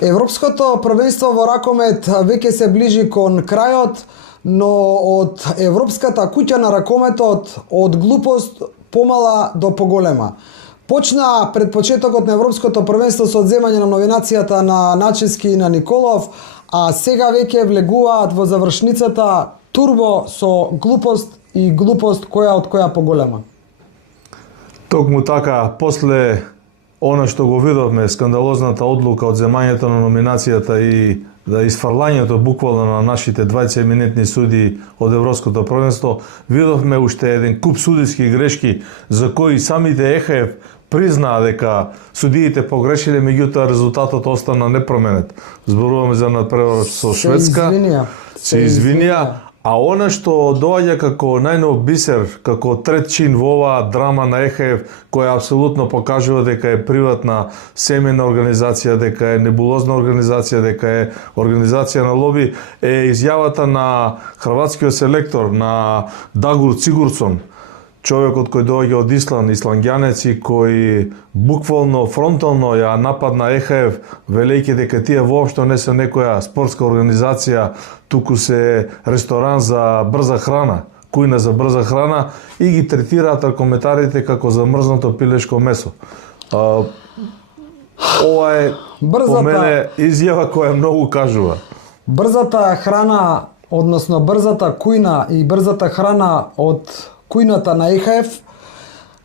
Европското првенство во ракомет веќе се ближи кон крајот, но од Европската куќа на ракометот од глупост помала до поголема. Почна пред почетокот на Европското првенство со одземање на номинацијата на Начевски и на Николов, а сега веќе влегуваат во завршницата турбо со глупост и глупост која од која поголема. Токму така, после она што го видовме, скандалозната одлука од земањето на номинацијата и да изфрлањето буквално на нашите 20 еминентни суди од Европското првенство, видовме уште еден куп судиски грешки за кои самите ЕХФ признаа дека судиите погрешиле, меѓутоа резултатот остана непроменет. Зборуваме за надпревар со Шведска. Се извинија. А она што доаѓа како најнов бисер, како трет чин во оваа драма на ЕХФ, која апсолутно покажува дека е приватна семејна организација, дека е небулозна организација, дека е организација на лоби, е изјавата на хрватскиот селектор, на Дагур Цигурцон, човекот кој доаѓа од Исланд, ислангјанец и кој буквално фронтално ја нападна ЕХФ, велејќи дека тие воопшто не се некоја спортска организација, туку се ресторан за брза храна, кујна за брза храна, и ги третираат ракометарите како замрзнато пилешко месо. Ова е по мене изјава која многу кажува. Брзата храна, односно брзата кујна и брзата храна од кујната на ЕХФ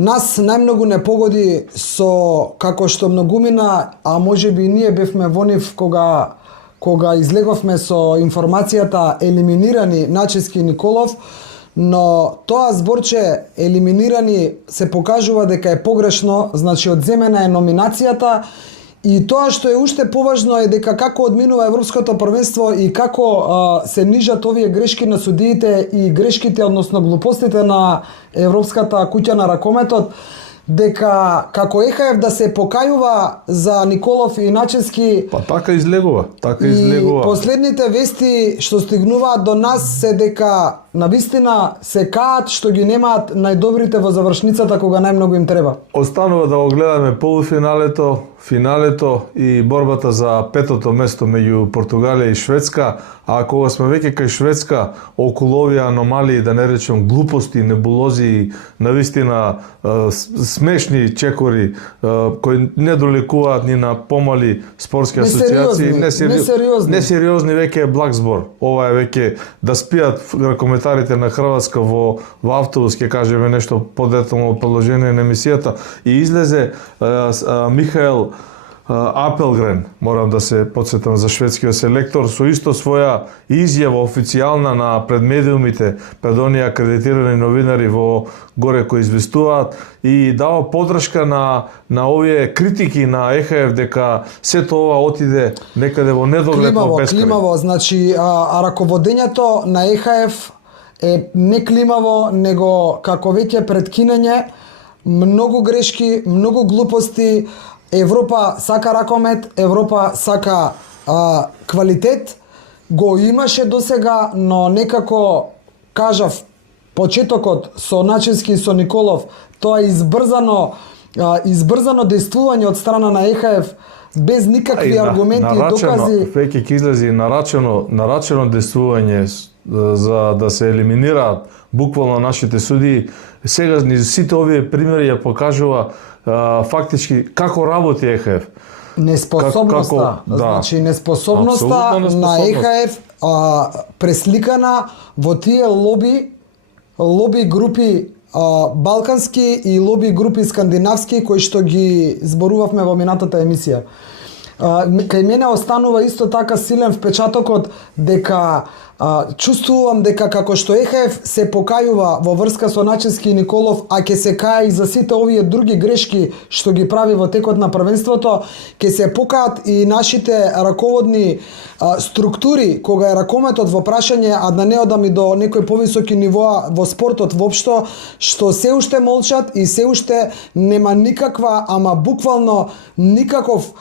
нас најмногу не погоди со, како што многумина, а можеби и ние бевме во нив кога излеговме со информацијата елиминирани Начевски и Николов, но тоа зборче елиминирани се покажува дека е погрешно, значи одземена е номинацијата. И тоа што е уште поважно е дека како одминува Европското првенство и како се нижат овие грешки на судиите и грешките, односно глупостите на Европската куќа на ракометот, дека како ЕХФ да се покајува за Николов и Начевски. Па така излегува, И последните вести што стигнуваат до нас се дека навистина се каат што ги немаат најдобрите во завршницата кога најмногу им треба. Останува да го гледаме полуфиналето, финалето и борбата за петото место меѓу Португалија и Шведска, а кога сме веќе кај Шведска, околу овие аномалии, да не речем глупости, небулози, навистина смешни чекори кои не долекуваат ни на помали спортски асоциации, несериозни, веќе е благ збор. Ова е веќе да спијат ракометарите на Хрватска во автобус, ќе кажеме нешто подетално продолжение на емисијата, и излезе Михаел Апелгрен, морам да се подсетам за шведскиот селектор, со исто своја изјава официјална на пред медиумите, пред оние акредитирани новинари во горе кои известуваат, и дава поддршка на овие критики на ЕХФ дека сето ова отиде некаде во недоглед во бескрај. Климаво, значи раководењето на ЕХФ е не климаво, него како веќе пред кинење, многу грешки, многу глупости. Европа сака ракомет, Европа сака квалитет, го имаше досега, но некако, кажав, почетокот со Начевски и со Николов, тоа избрзано действување од страна на ЕХФ, без никакви аргументи и докази. Веќе ќе излези нарачено действување за да се елиминираат буквално нашите судии. Сега сите овие примери ја покажува фактички како работи ЕХФ. Неспособноста, значи неспособноста на ЕХФ пресликана во тие лоби групи балкански и лоби групи скандинавски кои што ги зборувавме во минатата емисија. Кај мене останува исто така силен впечатокот дека чувствувам дека како што ЕХФ се покајува во врска со Начевски и Николов, а ќе се каја и за сите овие други грешки што ги прави во текот на првенството, ќе се покаат и нашите раководни структури кога е ракометот во прашање, а да не одам и до некои повисоки нивоа во спортот воопшто, што се уште молчат и се уште нема никаква, ама буквално никаков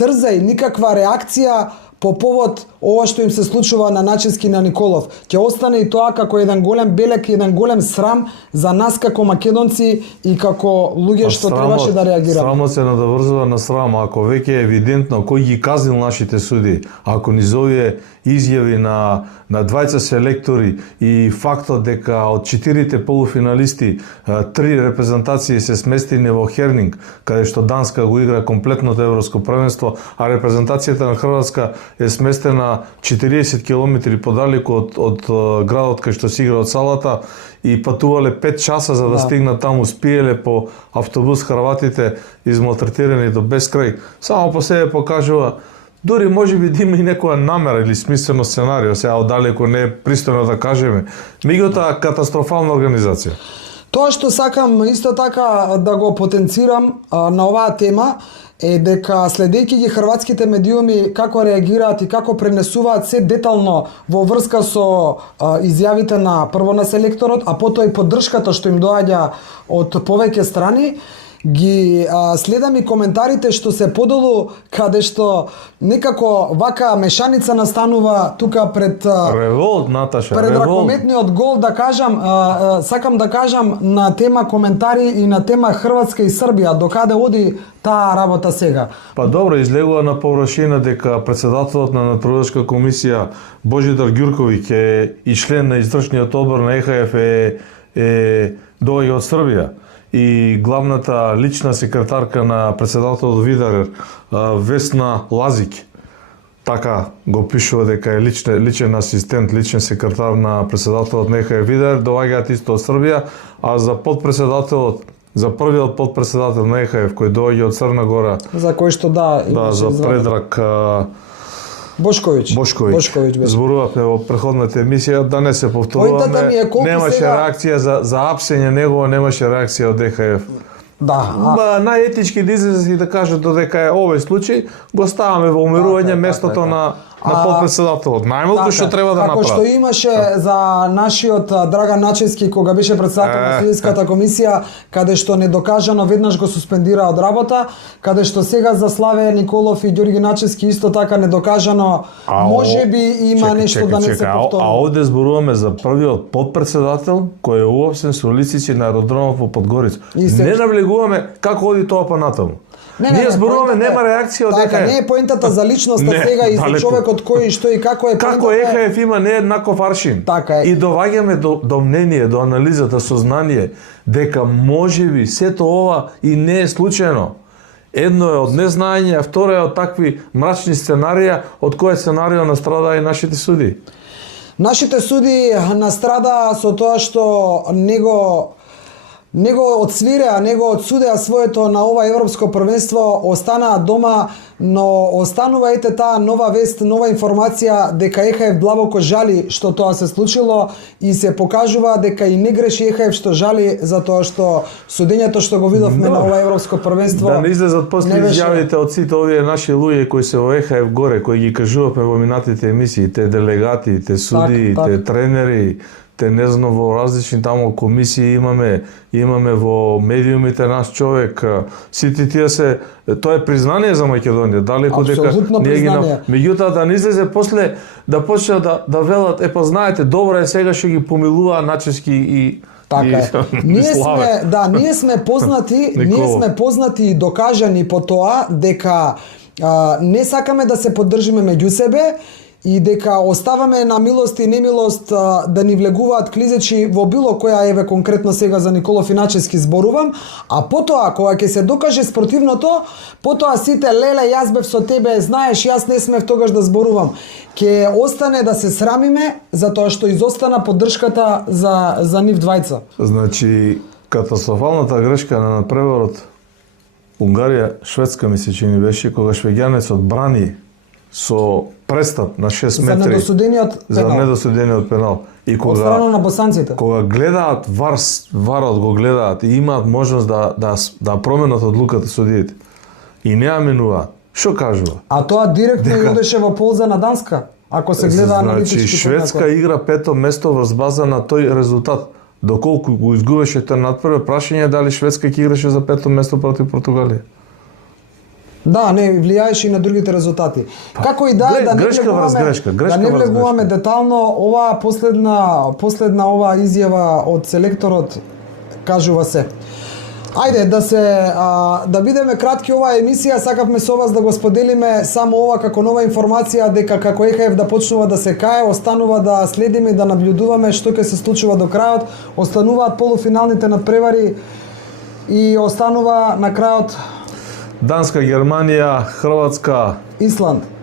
трзај, никаква реакција по повод ова што им се случува на Начевски и на Николов. Ќе остане и тоа како еден голем белег и еден голем срам за нас како македонци и како луѓе што требаше да реагираме. Срамот се надврзува на срам, ако веќе е евидентно кој ги казнил нашите суди, ако низ овие изјави на двајца селектори и фактот дека од 4 полуфиналисти 3 репрезентации се сместени во Хернинг, каде што Данска го игра комплетното европско првенство, а репрезентацијата на Хрватска е сместена 40 километри подалеку од градот кај што се игра од салата и патувале 5 часа за да стигнат таму, спиеле по автобус хрватите измалтретирани до безкрај. Само по себе покажува дури може би да има и некоја намера или смислено сценарио, сега оддалеку не е пристојно да кажеме. Меѓутоа катастрофална организација. Тоа што сакам исто така да го потенцирам на оваа тема е дека следејќи ги хрватските медиуми како реагираат и како пренесуваат се детално во врска со изјавите на прво на селекторот, а потоа и поддршката што им доаѓа од повеќе страни, ги следам и коментарите што се подолу, каде што некако вака мешаница настанува тука пред револт, Наташа, пред револт. ракометниот гол, да кажам, сакам да кажам на тема коментари и на тема Хрватска и Србија, докаде оди таа работа сега. Па добро, излегува на површина дека председателот на Надпреварска комисија Божидар Ѓурковиќ е и член на издржниот одбор на ЕХФ е доаѓа од Србија. И главната лична секретарка на председателот Видарер, Весна Лазик, така го пишува дека е личен асистент, личен секретар на председателот на ЕХФ Видарер, доаѓаат исто од Србија, а за подпредседателот, за првиот подпредседател на ЕХФ кој доаѓа од Црна Гора, за кој што за Предраг Бошковиќ зборувавме во претходната емисија, да не се повторуваме. Немаше реакција за апсење негова, немаше реакција од ЕХФ. Да. Најетички да излезат и да кажат додека е овој случај, го ставаме во умирување местото на подпредседателот. Најмалку што треба да направи. Како што имаше за нашиот Драган Начевски кога беше председател на судиската комисија, каде што недокажано веднаш го суспендира од работа, каде што сега за Славе Николов и Ѓорги Начевски исто така недокажано, можеби има нешто да не се повтори. А овде зборуваме за првиот подпредседател кој е уопсен со улицици на аеродромот во Подгорица. Не навлегуваме како оди тоа понатаму. Ние зборуваме, нема реакција од ЕХФ. Така, не е поентата за личноста сега и за човекот кој што и како е. Како ЕХФ има нееднаков аршин. Така е. И доваѓаме до мнение, до анализата, сознание дека можеби сето ова и не е случајно. Едно е од незнаење, а второ е од такви мрачни сценарија, од кој сценарио настрадаа и нашите суди. Нашите суди настрадаа со тоа што него одсвиреа, него одсудеа своето на ова европско првенство, останаа дома, но останува ете таа нова вест, нова информација дека ЕХФ длабоко жали што тоа се случило и се покажува дека и не греши ЕХФ што жали за тоа што судењето што го видовме на ова европско првенство. Да не излезат после изјавите од сите овие наши луѓе кои се во ЕХФ горе, кои ги кажувавме во минатите емисии, те делегати, те суди, те тренери, те не знам во различни таму комисии имаме во медиумите наш човек, сите тие се, тоа е признание за Македонија, далеко дека ние ги меѓутоа да не излезе после да почнат да велат, па знаете, добро е сега што ги помилува Начевски и така е. Ние сме познати и докажани по тоа дека не сакаме да се поддржиме меѓу себе и дека оставаме на милост и немилост да ни влегуваат клизечи во било која, еве конкретно сега за Николов и Начевски зборувам, а потоа кога ќе се докаже спротивното, потоа сите леле јас бев со тебе, знаеш јас не смев тогаш да зборувам. Ќе остане да се срамиме затоа што изостана поддршката за нив двајца. Значи катастрофалната грешка на надпреварот Унгарија Шведска ми се чини беше кога швеѓанецот брани со престап на 6 метри за недосудениот пенал. И кога, од страна на босанците. Кога гледаат варот го гледаат и имаат можност да променат одлуката судиите и не ја минуваат, што кажува? А тоа директно одеше во полза на Данска, ако се гледа аналитички. Значи Шведска игра 5-то место врз база на тој резултат. Доколку го изгубеше тој надпревар, прашање дали Шведска ќе играше за 5-то место против Португалија. Да, не влијаеше и на другите резултати. Како и да не влегуваме детално, ова последна ова изјава од селекторот кажува се. Ајде да бидеме кратки оваа емисија, сакавме со вас да го споделиме само ова како нова информација дека како ЕХФ да почнува да се кае, останува да следиме и да наблюдуваме што ќе се случува до крајот, остануваат полуфиналните надпревари и останува на крајот Данска, Германија, Хрватска,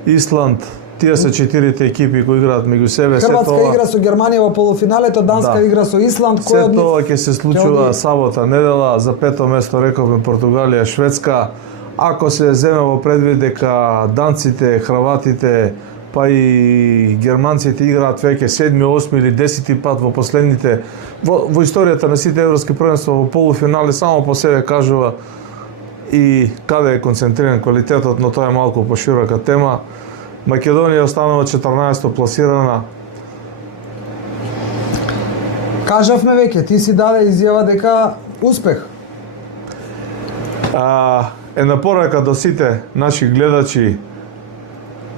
Исланд. Тие се четирите екипи кои играат меѓу себе. Хрватска игра со Германија во полуфиналето, Данска игра со Исланд. Кој од тоа ќе се случува сабота, недела, за пето место рековме Португалија, Шведска. Ако се земе во предвид дека данците, хрватите, па и германците играат веќе 7, 8 или 10 пат во последните во историјата на сите европски првенства во полуфинале, само по себе кажува и каде е концентриран квалитетот, но тоа е малку поширока тема. Македонија останува 14-то пласирана. Кажавме веќе, ти си даде изјава дека успех. Една порака до сите наши гледачи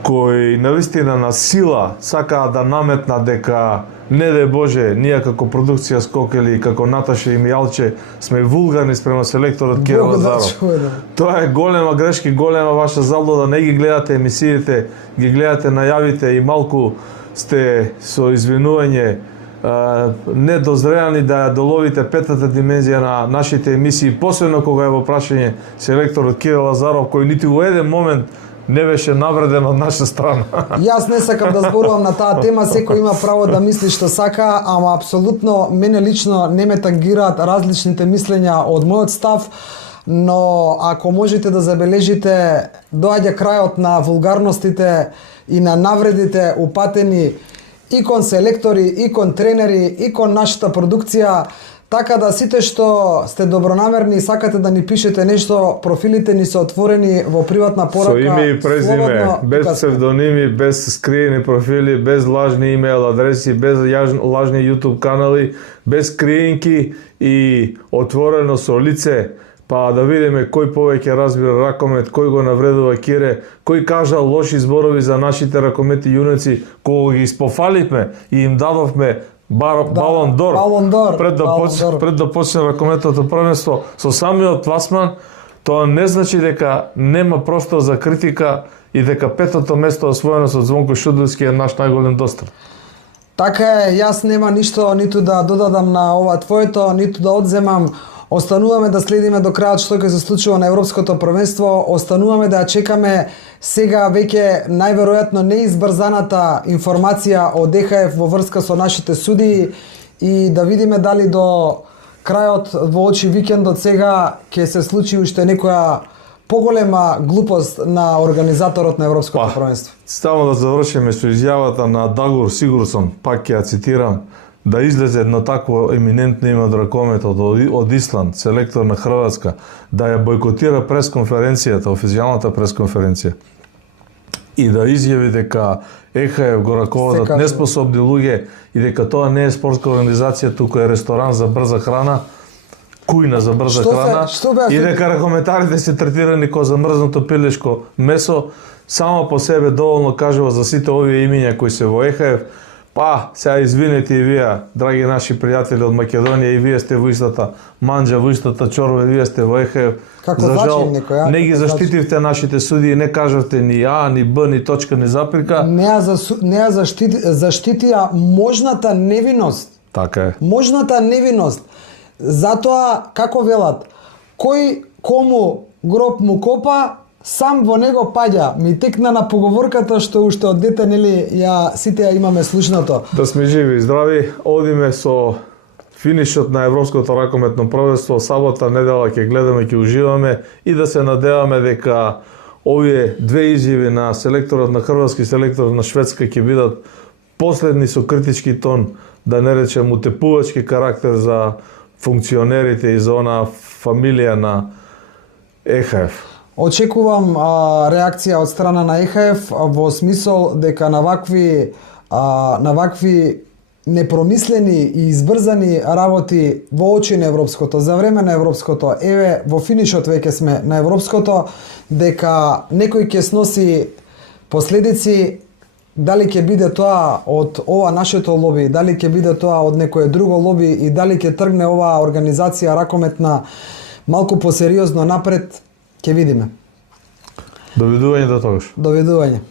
кои навистина на сила сакаат да наметнат дека не де Боже, ние како продукција Скок или како Наташа и Мијалче сме вулгарни спрема селекторот Киро Лазаров. Тоа е голема грешка, голема ваша заблуда, не ги гледате емисиите, ги гледате најавите и малку сте со извинување недозреани да доловите петата димензија на нашите емисии, посебно кога е во прашање селекторот Киро Лазаров, кој нити во еден момент не беше навреден од наша страна. Јас не сакам да зборувам на таа тема, секој има право да мисли што сака, ама апсолутно мене лично не ме тангираат различните мислења од мојот став, но ако можете да забележите, доаѓа крајот на вулгарностите и на навредите упатени и кон селектори, и кон тренери, и кон нашата продукција. Така да сите што сте добронамерни и сакате да ни пишете нешто, профилите ни се отворени во приватна порака. Со име и презиме, без псевдоними, без скриени профили, без лажни имейл адреси, без лажни YouTube канали, без криенки и отворено со лице, па да видиме кој повеќе разбира ракомет, кој го навредува Кире, кој кажа лоши зборови за нашите ракомети јунаци, кога ги испофаливме и им дадовме Балон дор пред да почне ракометното првенство со самиот пласман, тоа не значи дека нема простор за критика и дека петото место освоено со Звонко Шудовски е наш најголем достиг. Така е, јас нема ништо ниту да додадам на ова твоето, ниту да одземам. Остануваме да следиме до крајот што ќе се случува на Европското првенство, остануваме да ја чекаме сега веќе најверојатно неизбрзаната информација од ЕХФ во врска со нашите судии и да видиме дали до крајот во очи викендот сега ќе се случи уште некоја поголема глупост на организаторот на Европското првенство. Само да завршиме со изјавата на Дагор Сигурсон, пак ќе ја цитирам, да излезе едно такво еминентно име од ракометот од Исланд, селектор на Хрватска, да ја бойкотира пресконференцијата, официјалната пресконференција и да изјави дека ЕХФ го раководат неспособни луѓе и дека тоа не е спортска организација, туку е ресторан за брза храна, кујна за брза храна и дека ракометарите се третирани како замрзнато пилешко месо, само по себе доволно кажува за сите овие имиња кои се во ЕХФ. Па, сега извинете и вие, драги наши пријатели од Македонија, и вие сте во истата манџа, во истата чорба, вие сте во ЕХФ. За жал, не ги заштитивте нашите судии, не кажавте ни А, ни Б, ни точка, ни запирка. Не ја заштитија можната невиност. Така е. Можната невиност. Затоа, како велат, кој кому гроб му копа, сам во него паѓа. Ми текна на поговорката што уште од дете, нели, сите ја имаме слушнато. Да сме живи и здрави, одиме со финишот на Европското ракометно првенство, сабота, недела ќе гледаме, ќе уживаме и да се надеваме дека овие две изјави на селекторот на Хрватска и селекторот на Шведска ќе бидат последни со критички тон, да не речем утепувачки карактер за функционерите и за она фамилија на ЕХФ. Очекувам реакција од страна на ЕХФ во смисол дека на вакви непромислени и избрзани работи во очи на европското, за време на европското, еве во финишот веќе сме на европското, дека некој ќе сноси последици, дали ќе биде тоа од ова нашето лоби, дали ќе биде тоа од некое друго лоби и дали ќе тргне оваа организација ракометна малку посериозно напред, ќе видиме. Довидување до тогаш. Довидување.